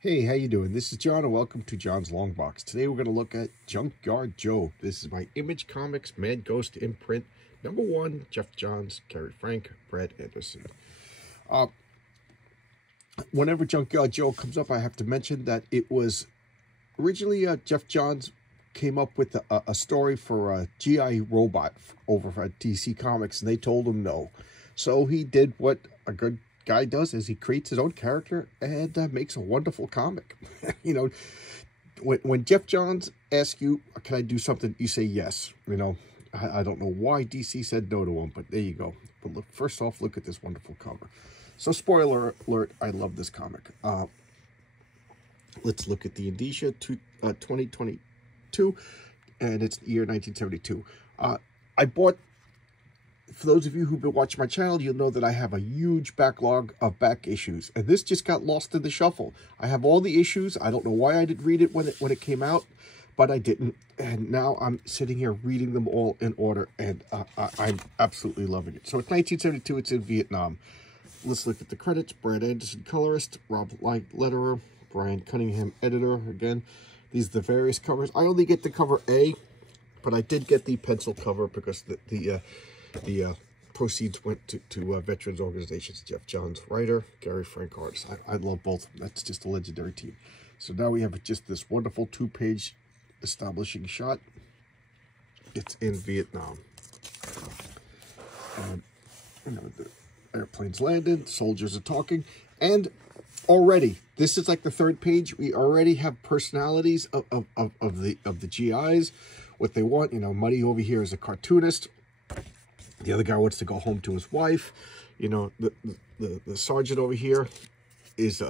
Hey, how you doing? This is John, and welcome to John's Long Box. Today we're going to look at Junkyard Joe. This is my Image Comics Mad Ghost imprint, #1, Jeff Johns, Gary Frank, Brad Anderson. Whenever Junkyard Joe comes up, I have to mention that it was originally Jeff Johns came up with a story for a G.I. Robot over at DC Comics, and they told him no. So he did what a good guy does, is he creates his own character and makes a wonderful comic. You know, when Jeff Johns asks you, can I do something, you say yes. You know, I don't know why DC said no to him, but there you go. But look, first off, look at this wonderful cover. So spoiler alert, I love this comic. Let's look at the indicia, 2022, and it's the year 1972. I bought, for those of you who've been watching my channel, you'll know that I have a huge backlog of back issues, and this just got lost in the shuffle. I have all the issues. I don't know why I didn't read it when it came out, but I didn't, and now I'm sitting here reading them all in order, and I'm absolutely loving it. So it's 1972. It's in Vietnam. Let's look at the credits. Brad Anderson, colorist. Rob Light, letterer. Brian Cunningham, editor. Again, these are the various covers. I only get the cover A, but I did get the pencil cover because the proceeds went to veterans organizations. Jeff Johns, writer, Gary Frank, artist. I love both of them. That's just a legendary team. So now we have just this wonderful 2-page establishing shot. It's in Vietnam. You know, the airplanes landed, soldiers are talking, and already, this is like the 3rd page. We already have personalities of the GIs, what they want. You know, Muddy over here is a cartoonist. The other guy wants to go home to his wife. You know, the sergeant over here is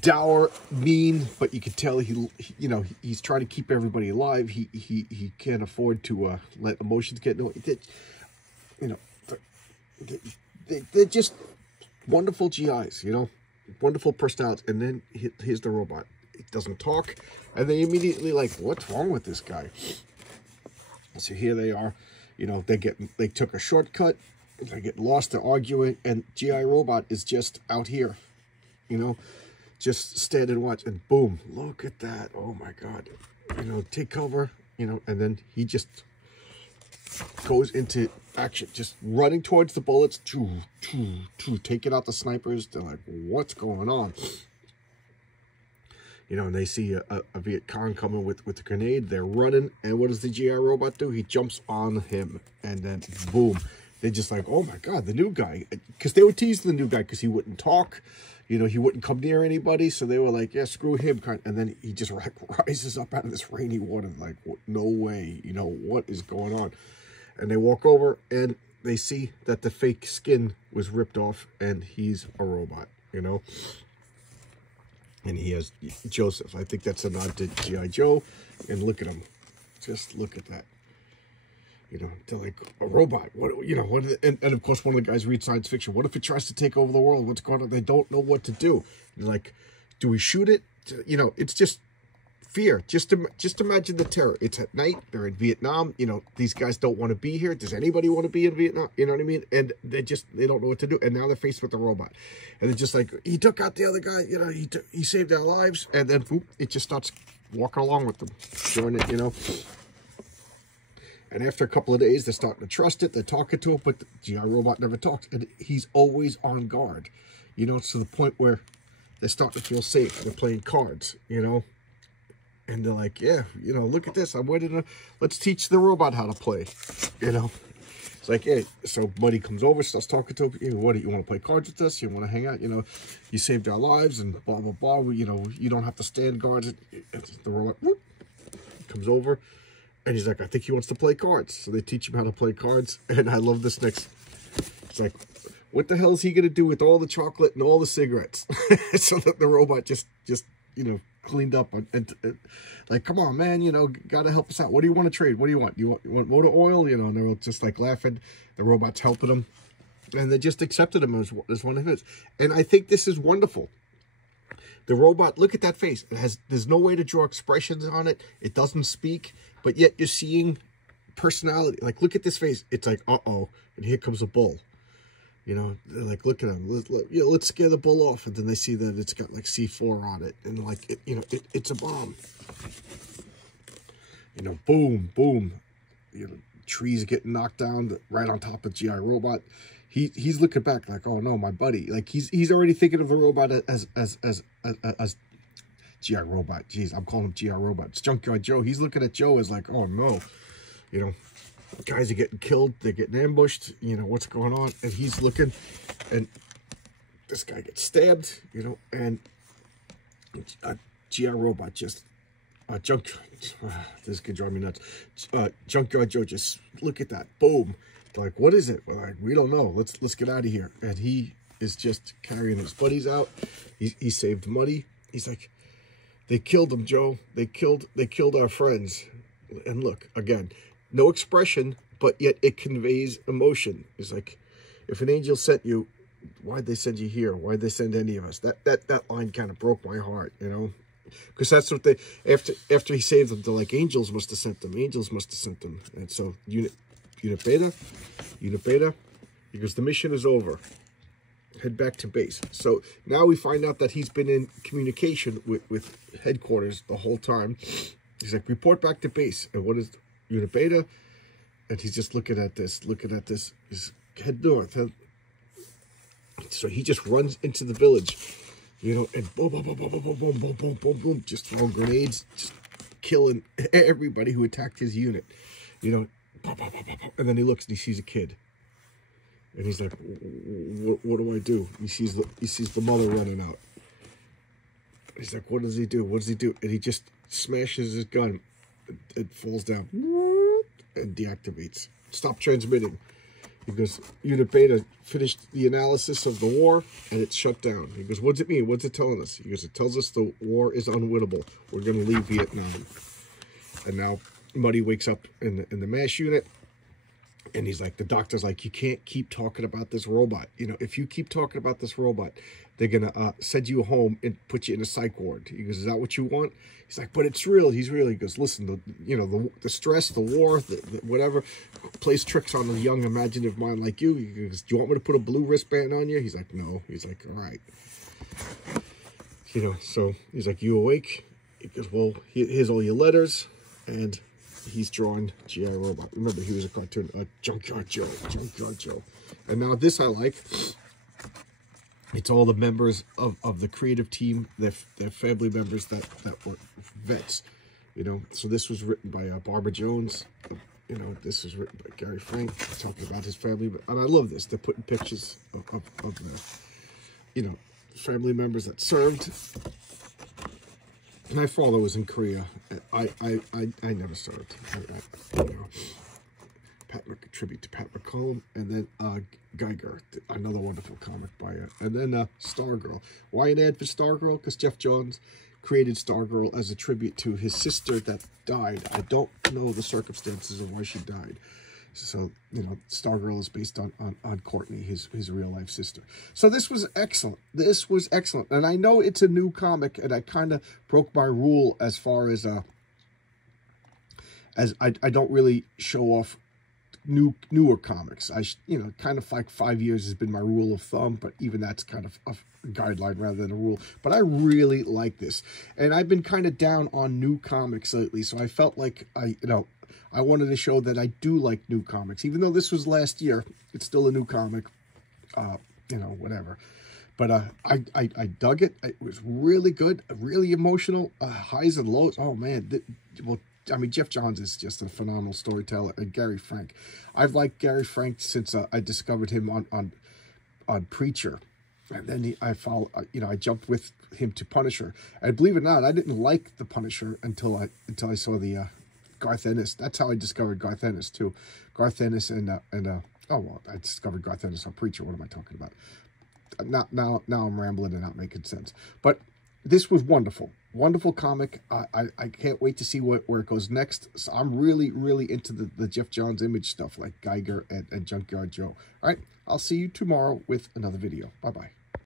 dour, mean, but you can tell he's trying to keep everybody alive. He can't afford to let emotions get in the way. You know, they're just wonderful GIs. You know, wonderful personalities. And then here's the robot. It doesn't talk, and they immediately like, what's wrong with this guy? So here they are. You know, they took a shortcut, they get lost, they're arguing, and G.I. Robot is just out here, you know, just stand and watch, and boom, look at that. Oh my God. You know, take cover, you know, and then he just goes into action, just running towards the bullets, taking out the snipers. They're like, what's going on? You know, and they see a Viet Cong coming with a grenade. They're running, and what does the GI Robot do? He jumps on him, and then boom. They're just like, oh my God, the new guy. Because they were teasing the new guy because he wouldn't talk. You know, he wouldn't come near anybody. So they were like, yeah, screw him. And then he just like rises up out of this rainy water. Like, no way. You know, what is going on? And they walk over, and they see that the fake skin was ripped off, and he's a robot, you know. And he has Joseph. I think that's a nod to G.I. Joe. And look at him. Just look at that. You know, they're like, a robot. What, you know, what? And of course, one of the guys reads science fiction. What if it tries to take over the world? What's going on? They don't know what to do. They're like, do we shoot it? You know, it's just fear. Just imagine the terror. It's at night. They're in Vietnam. You know, these guys don't want to be here. Does anybody want to be in Vietnam? You know what I mean? And they don't know what to do. And now they're faced with the robot. And they're just like, he took out the other guy. You know, he saved their lives. And then whoop, it just starts walking along with them, doing it, you know. And after a couple of days, they're starting to trust it. They're talking to him, but the GI Robot never talks. And he's always on guard. You know, it's to the point where they're starting to feel safe. They're playing cards, you know. And they're like, yeah, you know, look at this. Let's teach the robot how to play, you know. It's like, hey, so Buddy comes over, starts talking to him. Hey, what, you want to play cards with us? You want to hang out? You know, you saved our lives and blah, blah, blah. You know, you don't have to stand guard. The robot whoop, comes over, and he's like, I think he wants to play cards. So they teach him how to play cards. And I love this next. It's like, what the hell is he going to do with all the chocolate and all the cigarettes? So that the robot just, you know, cleaned up and like, come on, man, you know, gotta help us out. What do you want to trade? What do you want? You want motor oil? You know, and they're just like laughing. The robot's helping them, and they just accepted him as one of his. And I think this is wonderful. The robot, look at that face. There's no way to draw expressions on it. It doesn't speak, but yet you're seeing personality. Like, look at this face. It's like, uh-oh, and here comes a bull. You know, they're like, look at him. Let's scare the bull off. And then they see that it's got like C4 on it. And like, it's a bomb. You know, boom, boom. You know, trees getting knocked down right on top of GI Robot. He's looking back like, oh no, my buddy. Like he's already thinking of the robot as GI Robot. Jeez, I'm calling him GI Robot. It's Junkyard Joe. He's looking at Joe as like, oh no, you know, guys are getting killed. They're getting ambushed. You know, what's going on? And he's looking, and this guy gets stabbed, you know, and GI Robot just, this could drive me nuts. Junkyard Joe just, look at that. Boom. They're like, what is it? We're like, we don't know. Let's get out of here. And he is just carrying his buddies out. He saved money. He's like, they killed him, Joe. They killed our friends. And look, again, no expression, but yet it conveys emotion. He's like, if an angel sent you, why'd they send you here? Why'd they send any of us? That line kind of broke my heart, you know? Because that's what they, after he saved them, they're like, angels must have sent them. Angels must have sent them. And so, Unit Beta, he goes, the mission is over. Head back to base. So now we find out that he's been in communication with headquarters the whole time. He's like, report back to base. And what is Unit Beta? And he's just looking at this. He's head north. So he just runs into the village, you know, and boom, boom, boom, boom, boom, boom, boom, boom, boom, boom, boom, just throwing grenades, just killing everybody who attacked his unit, you know. And then he looks and he sees a kid. And he's like, what do I do? He sees the mother running out. He's like, what does he do? What does he do? And he just smashes his gun. It falls down and deactivates. Stop transmitting. He goes, Unit Beta finished the analysis of the war and it's shut down. He goes, what does it mean? What's it telling us? He goes, it tells us the war is unwinnable. We're going to leave Vietnam. And now Muddy wakes up in the MASH unit. And he's like, the doctor's like, you can't keep talking about this robot. You know, if you keep talking about this robot, they're going to send you home and put you in a psych ward. He goes, is that what you want? He's like, but it's real. He's real. He goes, listen, the stress, the war, the whatever, plays tricks on a young, imaginative mind like you. He goes, do you want me to put a blue wristband on you? He's like, no. He's like, all right. You know, so he's like, you awake? He goes, well, here's all your letters. And he's drawing GI Robot. Remember, he was a cartoon, Junkyard Joe. And now this I like. It's all the members of the creative team, their family members that were vets. You know, so this was written by Barbara Jones. You know, this was written by Gary Frank, talking about his family. And I love this. They're putting pictures of the, you know, family members that served. My father was in Korea. I never served. You know, tribute to Pat McCollum, and then Geiger, another wonderful comic by and then Stargirl. Why an ad for Stargirl? Because Jeff Johns created Stargirl as a tribute to his sister that died. I don't know the circumstances of why she died. So, you know, Stargirl is based on Courtney, his real-life sister. So this was excellent. This was excellent. And I know it's a new comic, and I kind of broke my rule as far as I don't really show off newer comics. You know, kind of like 5 years has been my rule of thumb, but even that's kind of a guideline rather than a rule. But I really like this. And I've been kind of down on new comics lately, so I felt like I wanted to show that I do like new comics. Even though this was last year, it's still a new comic. You know, whatever. But I dug it. It was really good, really emotional, highs and lows. Oh, man. Well, I mean, Jeff Johns is just a phenomenal storyteller. And Gary Frank. I've liked Gary Frank since I discovered him on Preacher. And then I jumped with him to Punisher. And believe it or not, I didn't like the Punisher until I saw the Garth Ennis. That's how I discovered Garth Ennis too. Garth Ennis and oh well, I discovered Garth Ennis on Preacher. What am I talking about? Now I'm rambling and not making sense. But this was wonderful. Wonderful comic. I can't wait to see where it goes next. So I'm really into the Jeff Johns Image stuff like Geiger and Junkyard Joe. All right, I'll see you tomorrow with another video. Bye-bye.